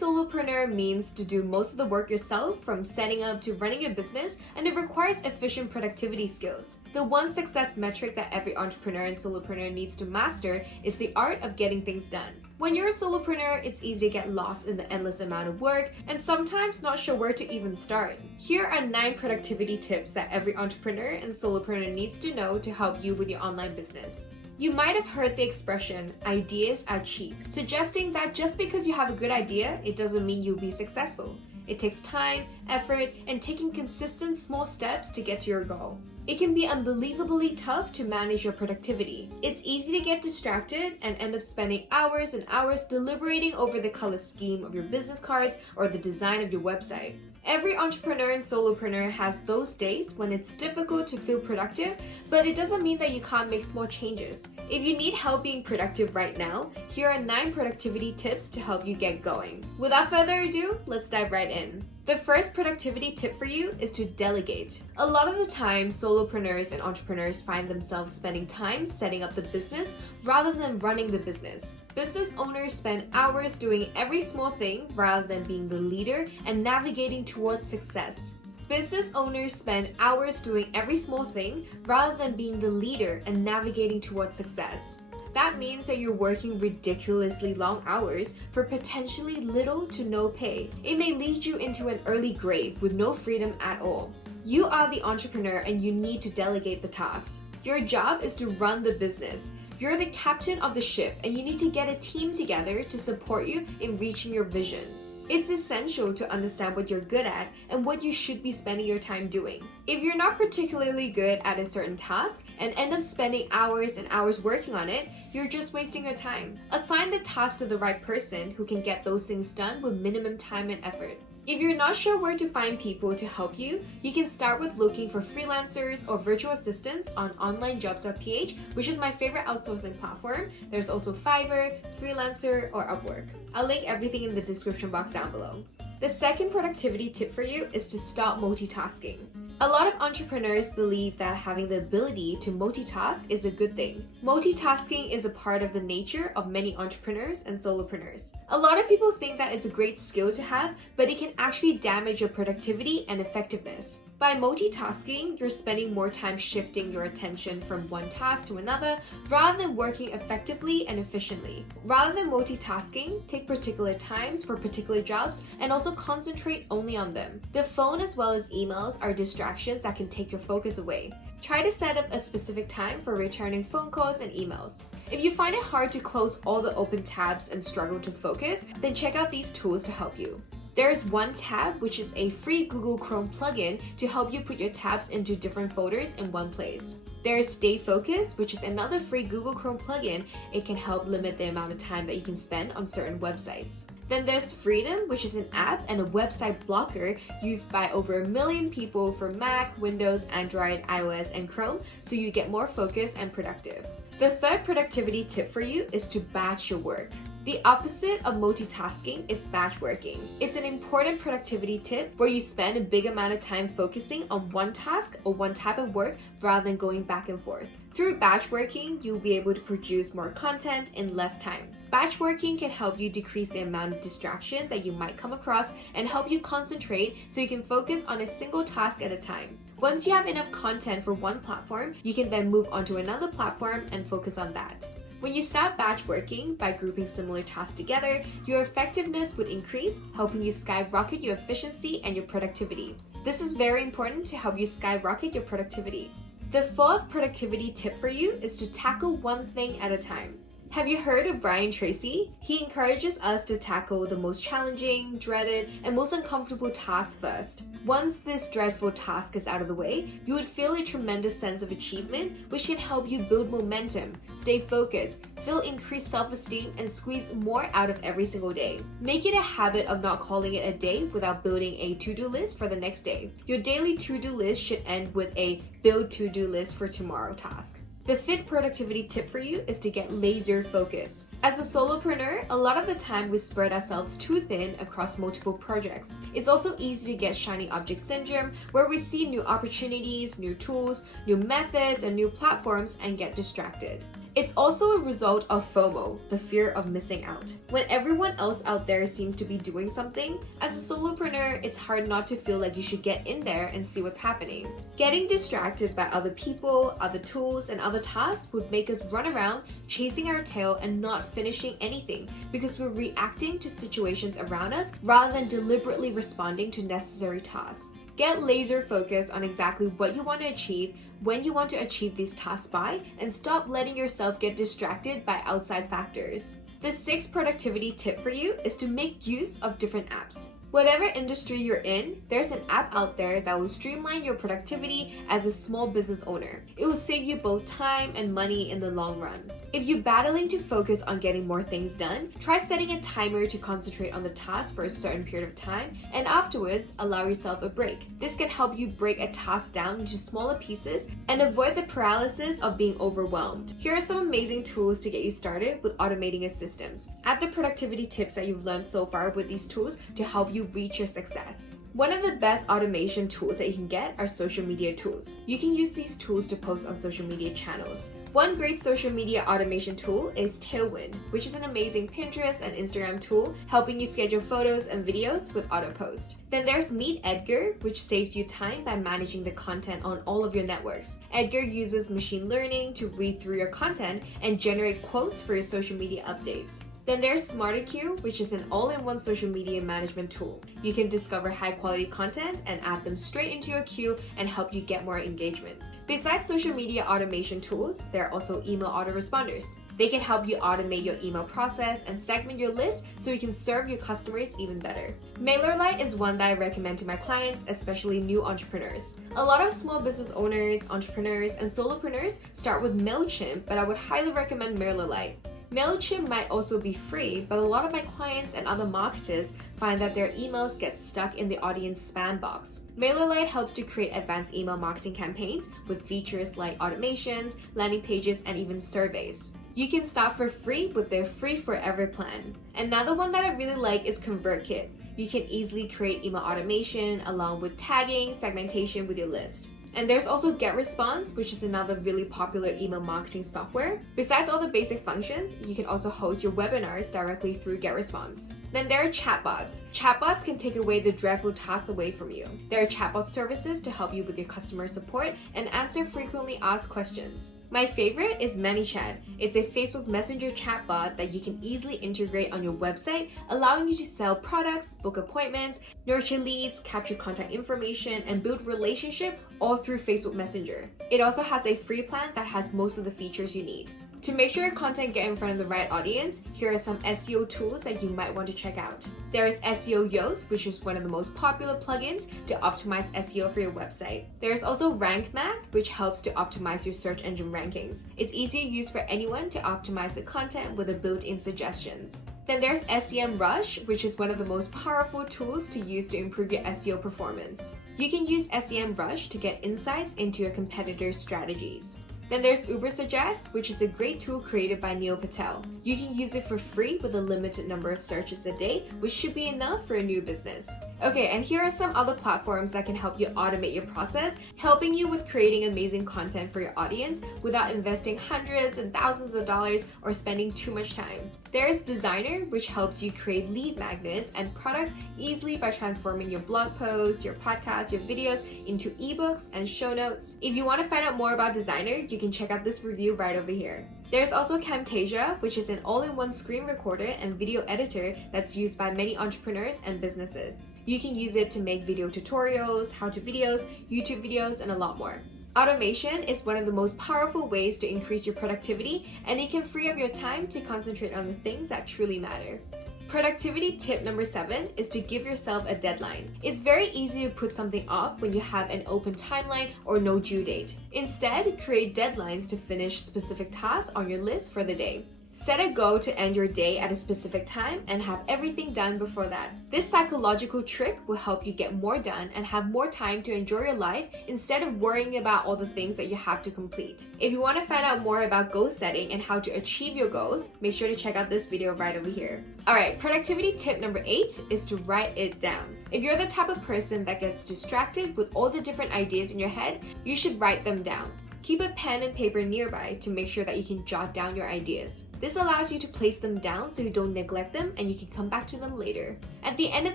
solopreneur means to do most of the work yourself, from setting up to running your business, and it requires efficient productivity skills. The one success metric that every entrepreneur and solopreneur needs to master is the art of getting things done. When you're a solopreneur, it's easy to get lost in the endless amount of work and sometimes not sure where to even start. Here are 9 productivity tips that every entrepreneur and solopreneur needs to know to help you with your online business. You might have heard the expression, ideas are cheap, suggesting that just because you have a good idea, it doesn't mean you'll be successful. It takes time, effort, and taking consistent small steps to get to your goal. It can be unbelievably tough to manage your productivity. It's easy to get distracted and end up spending hours and hours deliberating over the color scheme of your business cards or the design of your website. Every entrepreneur and solopreneur has those days when it's difficult to feel productive, but it doesn't mean that you can't make small changes. If you need help being productive right now, here are 9 productivity tips to help you get going. Without further ado, let's dive right in. The first productivity tip for you is to delegate. A lot of the time, solopreneurs and entrepreneurs find themselves spending time setting up the business rather than running the business. Business owners spend hours doing every small thing rather than being the leader and navigating towards success. Business owners spend hours doing every small thing rather than being the leader and navigating towards success. That means that you're working ridiculously long hours for potentially little to no pay. It may lead you into an early grave with no freedom at all. You are the entrepreneur and you need to delegate the tasks. Your job is to run the business. You're the captain of the ship and you need to get a team together to support you in reaching your vision. It's essential to understand what you're good at and what you should be spending your time doing. If you're not particularly good at a certain task and end up spending hours and hours working on it, you're just wasting your time. Assign the task to the right person who can get those things done with minimum time and effort. If you're not sure where to find people to help you, you can start with looking for freelancers or virtual assistants on onlinejobs.ph, which is my favorite outsourcing platform. There's also Fiverr, Freelancer, or Upwork. I'll link everything in the description box down below. The second productivity tip for you is to stop multitasking. A lot of entrepreneurs believe that having the ability to multitask is a good thing. Multitasking is a part of the nature of many entrepreneurs and solopreneurs. A lot of people think that it's a great skill to have, but it can actually damage your productivity and effectiveness. By multitasking, you're spending more time shifting your attention from one task to another rather than working effectively and efficiently. Rather than multitasking, take particular times for particular jobs and also concentrate only on them. The phone as well as emails are distractions that can take your focus away. Try to set up a specific time for returning phone calls and emails. If you find it hard to close all the open tabs and struggle to focus, then check out these tools to help you. There's OneTab, which is a free Google Chrome plugin to help you put your tabs into different folders in one place. There's Stay Focused, which is another free Google Chrome plugin. It can help limit the amount of time that you can spend on certain websites. Then there's Freedom, which is an app and a website blocker used by over 1 million people for Mac, Windows, Android, iOS, and Chrome, so you get more focused and productive. The third productivity tip for you is to batch your work. The opposite of multitasking is batch working. It's an important productivity tip where you spend a big amount of time focusing on one task or one type of work rather than going back and forth. Through batch working, you'll be able to produce more content in less time. Batch working can help you decrease the amount of distraction that you might come across and help you concentrate so you can focus on a single task at a time. Once you have enough content for one platform, you can then move on to another platform and focus on that. When you start batch working by grouping similar tasks together, your effectiveness would increase, helping you skyrocket your efficiency and your productivity. This is very important to help you skyrocket your productivity. The fourth productivity tip for you is to tackle one thing at a time. Have you heard of Brian Tracy? He encourages us to tackle the most challenging, dreaded, and most uncomfortable tasks first. Once this dreadful task is out of the way, you would feel a tremendous sense of achievement, which can help you build momentum, stay focused, feel increased self-esteem, and squeeze more out of every single day. Make it a habit of not calling it a day without building a to-do list for the next day. Your daily to-do list should end with a build to-do list for tomorrow task. The fifth productivity tip for you is to get laser focused. As a solopreneur, a lot of the time we spread ourselves too thin across multiple projects. It's also easy to get shiny object syndrome, where we see new opportunities, new tools, new methods, and new platforms and get distracted. It's also a result of FOMO, the fear of missing out. When everyone else out there seems to be doing something, as a solopreneur, it's hard not to feel like you should get in there and see what's happening. Getting distracted by other people, other tools, and other tasks would make us run around chasing our tail and not finishing anything because we're reacting to situations around us rather than deliberately responding to necessary tasks. Get laser focused on exactly what you want to achieve, when you want to achieve these tasks by, and stop letting yourself get distracted by outside factors. The sixth productivity tip for you is to make use of different apps. Whatever industry you're in, there's an app out there that will streamline your productivity as a small business owner. It will save you both time and money in the long run. If you're battling to focus on getting more things done, try setting a timer to concentrate on the task for a certain period of time, and afterwards, allow yourself a break. This can help you break a task down into smaller pieces and avoid the paralysis of being overwhelmed. Here are some amazing tools to get you started with automating your systems. Add the productivity tips that you've learned so far with these tools to help you reach your success. One of the best automation tools that you can get are social media tools. You can use these tools to post on social media channels. One great social media automation tool is Tailwind, which is an amazing Pinterest and Instagram tool helping you schedule photos and videos with auto post. Then there's Meet Edgar, which saves you time by managing the content on all of your networks. Edgar uses machine learning to read through your content and generate quotes for your social media updates. Then there's SmarterQueue, which is an all-in-one social media management tool. You can discover high-quality content and add them straight into your queue and help you get more engagement. Besides social media automation tools, there are also email autoresponders. They can help you automate your email process and segment your list so you can serve your customers even better. MailerLite is one that I recommend to my clients, especially new entrepreneurs. A lot of small business owners, entrepreneurs, and solopreneurs start with MailChimp, but I would highly recommend MailerLite. MailChimp might also be free, but a lot of my clients and other marketers find that their emails get stuck in the audience spam box. MailerLite helps to create advanced email marketing campaigns with features like automations, landing pages, and even surveys. You can start for free with their free forever plan. Another one that I really like is ConvertKit. You can easily create email automation along with tagging, segmentation with your list. And there's also GetResponse, which is another really popular email marketing software. Besides all the basic functions, you can also host your webinars directly through GetResponse. Then there are chatbots. Chatbots can take away the dreadful tasks away from you. There are chatbot services to help you with your customer support and answer frequently asked questions. My favorite is ManyChat. It's a Facebook Messenger chatbot that you can easily integrate on your website, allowing you to sell products, book appointments, nurture leads, capture contact information, and build relationship all through Facebook Messenger. It also has a free plan that has most of the features you need. To make sure your content get in front of the right audience, here are some SEO tools that you might want to check out. There is SEO Yoast, which is one of the most popular plugins to optimize SEO for your website. There's also Rank Math, which helps to optimize your search engine rankings. It's easy to use for anyone to optimize the content with the built-in suggestions. Then there's SEMrush, which is one of the most powerful tools to use to improve your SEO performance. You can use SEMrush to get insights into your competitors' strategies. Then there's Ubersuggest, which is a great tool created by Neil Patel. You can use it for free with a limited number of searches a day, which should be enough for a new business. Okay, and here are some other platforms that can help you automate your process, helping you with creating amazing content for your audience without investing hundreds and thousands of dollars or spending too much time. There's Designer, which helps you create lead magnets and products easily by transforming your blog posts, your podcasts, your videos into ebooks and show notes. If you want to find out more about Designer, you can check out this review right over here. There's also Camtasia, which is an all-in-one screen recorder and video editor that's used by many entrepreneurs and businesses. You can use it to make video tutorials, how-to videos, YouTube videos, and a lot more. Automation is one of the most powerful ways to increase your productivity, and it can free up your time to concentrate on the things that truly matter. Productivity tip number 7 is to give yourself a deadline. It's very easy to put something off when you have an open timeline or no due date. Instead, create deadlines to finish specific tasks on your list for the day. Set a goal to end your day at a specific time and have everything done before that. This psychological trick will help you get more done and have more time to enjoy your life instead of worrying about all the things that you have to complete. If you want to find out more about goal setting and how to achieve your goals, make sure to check out this video right over here. Alright, productivity tip number 8 is to write it down. If you're the type of person that gets distracted with all the different ideas in your head, you should write them down. Keep a pen and paper nearby to make sure that you can jot down your ideas. This allows you to place them down so you don't neglect them and you can come back to them later. At the end of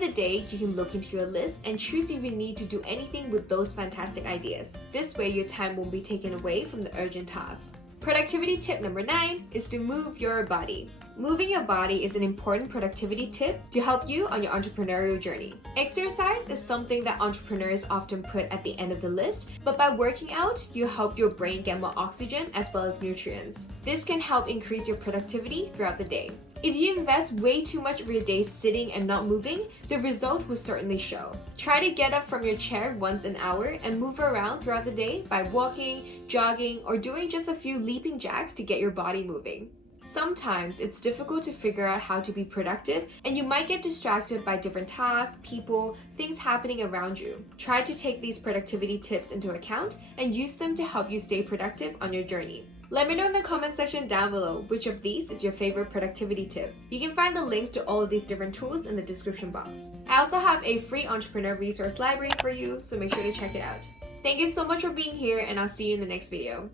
the day, you can look into your list and choose if you need to do anything with those fantastic ideas. This way, your time won't be taken away from the urgent tasks. Productivity tip number 9 is to move your body. Moving your body is an important productivity tip to help you on your entrepreneurial journey. Exercise is something that entrepreneurs often put at the end of the list, but by working out, you help your brain get more oxygen as well as nutrients. This can help increase your productivity throughout the day. If you invest way too much of your day sitting and not moving, the result will certainly show. Try to get up from your chair once an hour and move around throughout the day by walking, jogging, or doing just a few leaping jacks to get your body moving. Sometimes it's difficult to figure out how to be productive, and you might get distracted by different tasks, people, things happening around you. Try to take these productivity tips into account and use them to help you stay productive on your journey. Let me know in the comment section down below which of these is your favorite productivity tip. You can find the links to all of these different tools in the description box. I also have a free entrepreneur resource library for you, so make sure to check it out. Thank you so much for being here, and I'll see you in the next video.